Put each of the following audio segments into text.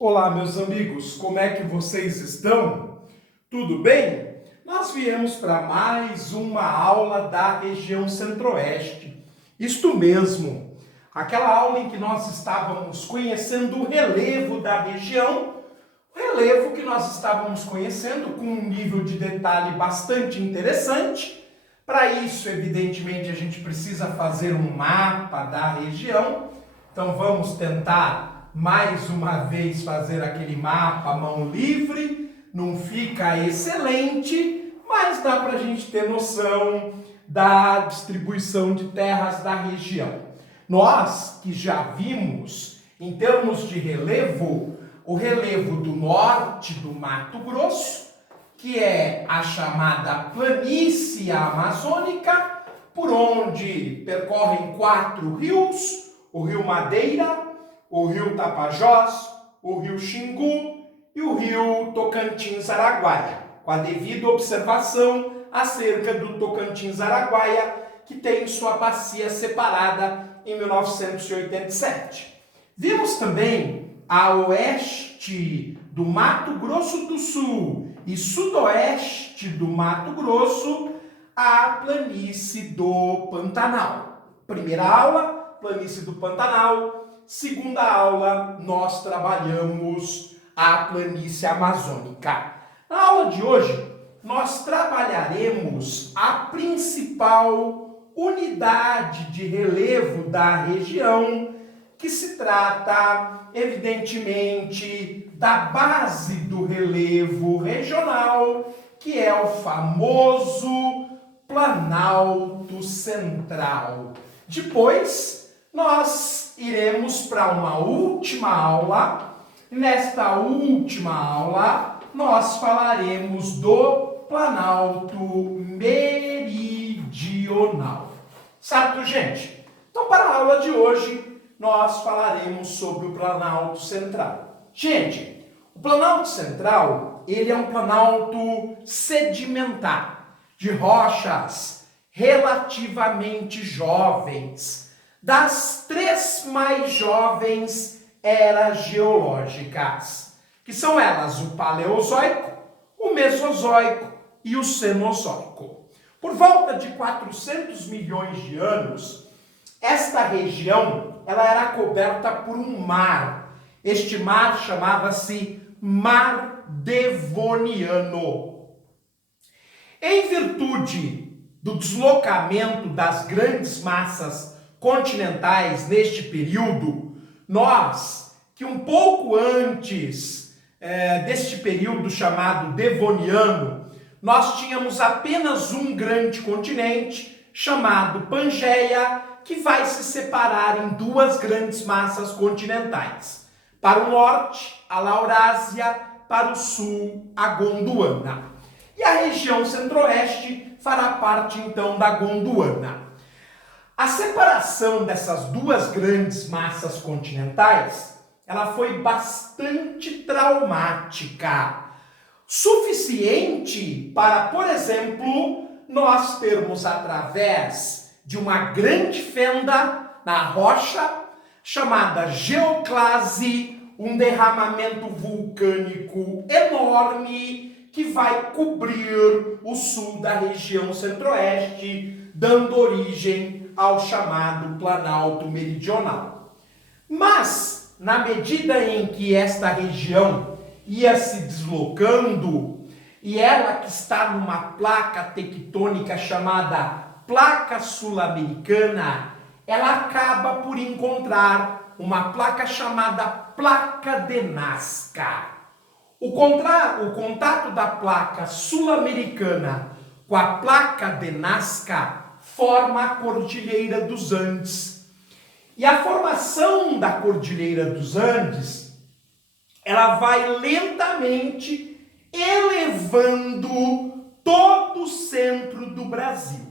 Olá, meus amigos, como é que vocês estão? Tudo bem? Nós viemos para mais uma aula da região Centro-Oeste. Isto mesmo, aquela aula em que nós estávamos conhecendo o relevo da região, o relevo que nós estávamos conhecendo com um nível de detalhe bastante interessante. Para isso, evidentemente, a gente precisa fazer um mapa da região. Então, vamos tentar mais uma vez fazer aquele mapa mão livre. Não fica excelente, mas dá para a gente ter noção da distribuição de terras da região. Nós que já vimos, em termos de relevo, o relevo do norte do Mato Grosso, que é a chamada planície amazônica, por onde percorrem 4 rios, o Rio Madeira, o Rio Tapajós, o Rio Xingu e o Rio Tocantins-Araguaia, com a devida observação acerca do Tocantins-Araguaia, que tem sua bacia separada em 1987. Vimos também a oeste do Mato Grosso do Sul e sudoeste do Mato Grosso a planície do Pantanal. Primeira aula, planície do Pantanal. Segunda aula, nós trabalhamos a planície amazônica. Na aula de hoje, nós trabalharemos a principal unidade de relevo da região, que se trata, evidentemente, da base do relevo regional, que é o famoso Planalto Central. Depois, nós iremos para uma última aula. Nesta última aula, nós falaremos do Planalto Meridional. Certo, gente? Então, para a aula de hoje, nós falaremos sobre o Planalto Central. Gente, o Planalto Central, ele é um planalto sedimentar, de rochas relativamente jovens, das 3 mais jovens eras geológicas, que são elas o Paleozoico, o Mesozoico e o Cenozoico. Por volta de 400 milhões de anos, esta região ela era coberta por um mar. Este mar chamava-se Mar Devoniano. Em virtude do deslocamento das grandes massas continentais neste período, nós, que um pouco antes deste período chamado Devoniano, nós tínhamos apenas um grande continente chamado Pangeia, que vai se separar em 2 grandes massas continentais. Para o norte, a Laurásia, para o sul, a Gondwana. E a região centro-oeste fará parte, então, da Gondwana. A separação dessas 2 grandes massas continentais, ela foi bastante traumática. Suficiente para, por exemplo, nós termos através de uma grande fenda na rocha, chamada geoclase, um derramamento vulcânico enorme que vai cobrir o sul da região centro-oeste, dando origem ao chamado Planalto Meridional. Mas, na medida em que esta região ia se deslocando, e ela que está numa placa tectônica chamada placa sul-americana, ela acaba por encontrar uma placa chamada placa de Nazca. O contato da placa sul-americana com a placa de Nazca forma a Cordilheira dos Andes. E a formação da Cordilheira dos Andes, ela vai lentamente elevando todo o centro do Brasil.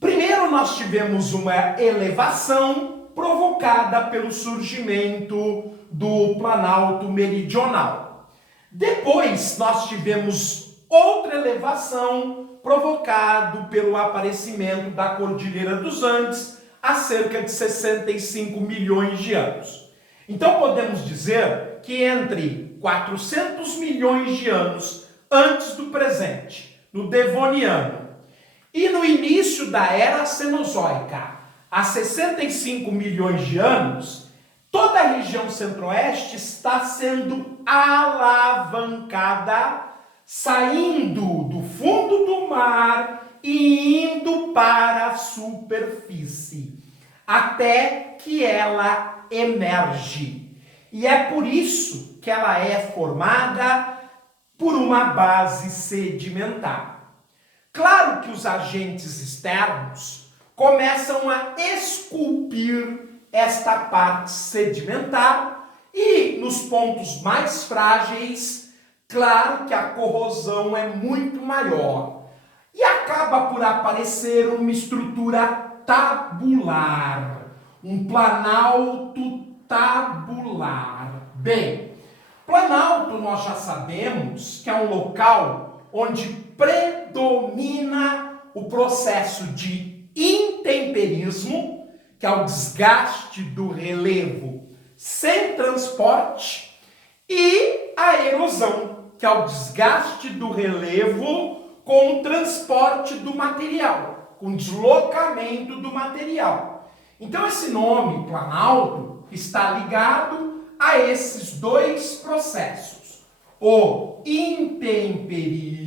Primeiro nós tivemos uma elevação provocada pelo surgimento do Planalto Meridional. Depois nós tivemos outra elevação provocada pelo aparecimento da Cordilheira dos Andes há cerca de 65 milhões de anos. Então podemos dizer que entre 400 milhões de anos antes do presente, no Devoniano, e no início da Era Cenozoica, há 65 milhões de anos, toda a região centro-oeste está sendo alavancada, saindo do fundo do mar e indo para a superfície, até que ela emerge. E é por isso que ela é formada por uma base sedimentar. Claro que os agentes externos começam a esculpir esta parte sedimentar e nos pontos mais frágeis, claro que a corrosão é muito maior e acaba por aparecer uma estrutura tabular, um planalto tabular. Bem, planalto nós já sabemos que é um local onde predomina o processo de intemperismo, que é o desgaste do relevo sem transporte, e a erosão, que é o desgaste do relevo com o transporte do material, com o deslocamento do material. Então esse nome, planalto, está ligado a esses dois processos, o intemperismo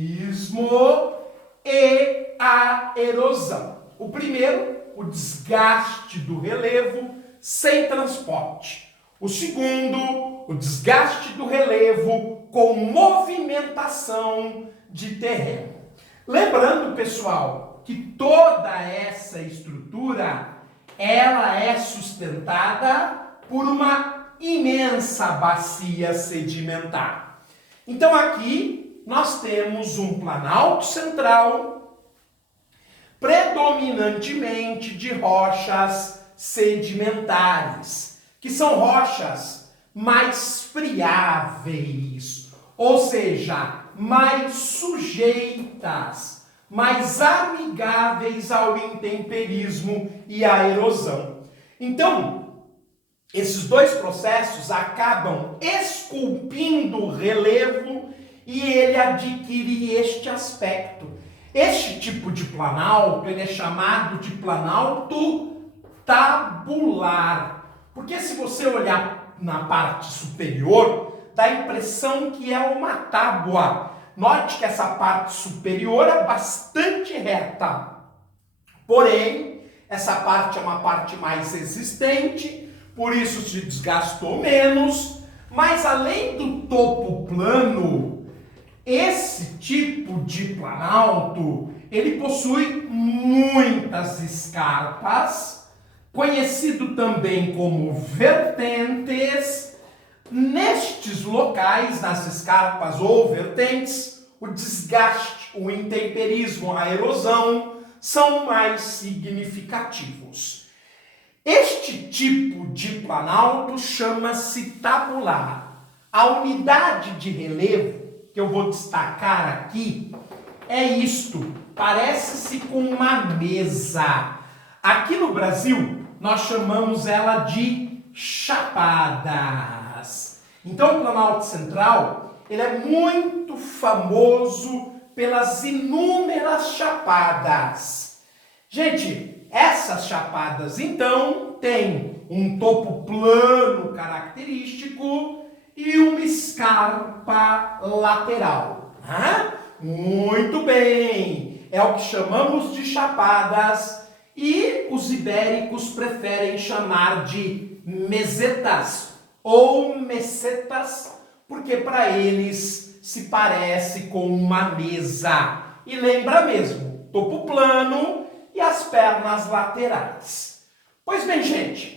e a erosão. O primeiro, o desgaste do relevo sem transporte. O segundo, o desgaste do relevo com movimentação de terreno. Lembrando, pessoal, que toda essa estrutura, ela é sustentada por uma imensa bacia sedimentar. Então aqui nós temos um planalto central predominantemente de rochas sedimentares, que são rochas mais friáveis, ou seja, mais sujeitas, mais amigáveis ao intemperismo e à erosão. Então, esses dois processos acabam esculpindo o relevo e ele adquire este aspecto. Este tipo de planalto, ele é chamado de planalto tabular, porque se você olhar na parte superior, dá a impressão que é uma tábua. Note que essa parte superior é bastante reta, porém, essa parte é uma parte mais resistente, por isso se desgastou menos, mas além do topo plano, esse tipo de planalto, ele possui muitas escarpas, conhecido também como vertentes. Nestes locais, nas escarpas ou vertentes, o desgaste, o intemperismo, a erosão são mais significativos. Este tipo de planalto chama-se tabular. A unidade de relevo que eu vou destacar aqui é isto, parece-se com uma mesa. Aqui no Brasil, nós chamamos ela de chapadas. Então, o Planalto Central, ele é muito famoso pelas inúmeras chapadas. Gente, essas chapadas, então, têm um topo plano característico e uma escarpa lateral. Muito bem! É o que chamamos de chapadas e os ibéricos preferem chamar de mesetas ou mesetas, porque para eles se parece com uma mesa. E lembra mesmo, topo plano e as pernas laterais. Pois bem, gente,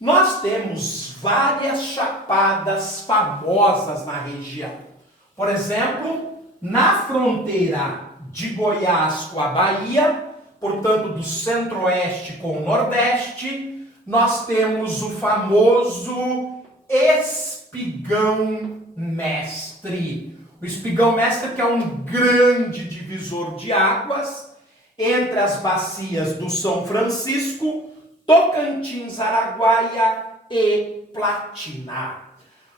nós temos várias chapadas famosas na região. Por exemplo, na fronteira de Goiás com a Bahia, portanto do centro-oeste com o nordeste, nós temos o famoso espigão mestre. O espigão mestre, que é um grande divisor de águas entre as bacias do São Francisco, Tocantins, Araguaia e Platina.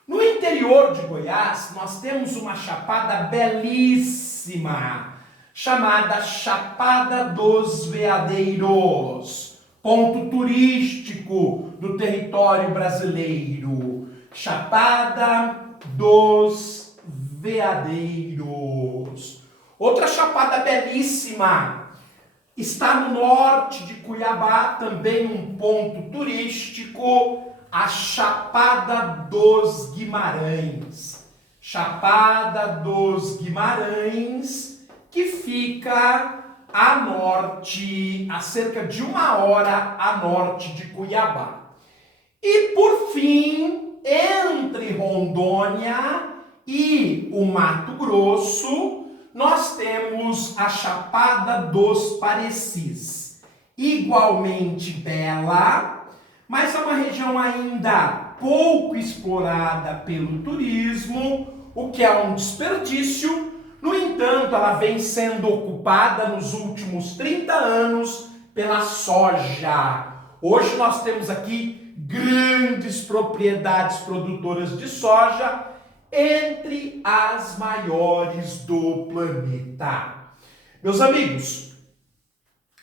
No interior de Goiás, nós temos uma chapada belíssima, chamada Chapada dos Veadeiros, ponto turístico do território brasileiro. Chapada dos Veadeiros. Outra chapada belíssima está no norte de Cuiabá, também um ponto turístico, a Chapada dos Guimarães. Chapada dos Guimarães, que fica a norte, a cerca de 1 hora a norte de Cuiabá. E por fim, entre Rondônia e o Mato Grosso, nós temos a Chapada dos Parecis, igualmente bela, mas é uma região ainda pouco explorada pelo turismo, o que é um desperdício. No entanto, ela vem sendo ocupada nos últimos 30 anos pela soja. Hoje nós temos aqui grandes propriedades produtoras de soja, entre as maiores do planeta. Meus amigos,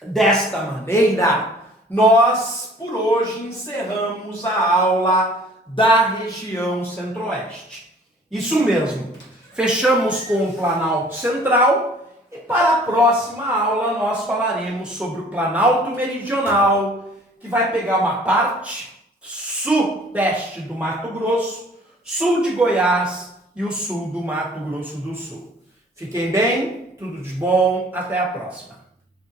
desta maneira, nós por hoje encerramos a aula da região Centro-Oeste. Isso mesmo, fechamos com o Planalto Central e para a próxima aula nós falaremos sobre o Planalto Meridional, que vai pegar uma parte sudeste do Mato Grosso, sul de Goiás e o sul do Mato Grosso do Sul. Fiquem bem, tudo de bom, até a próxima.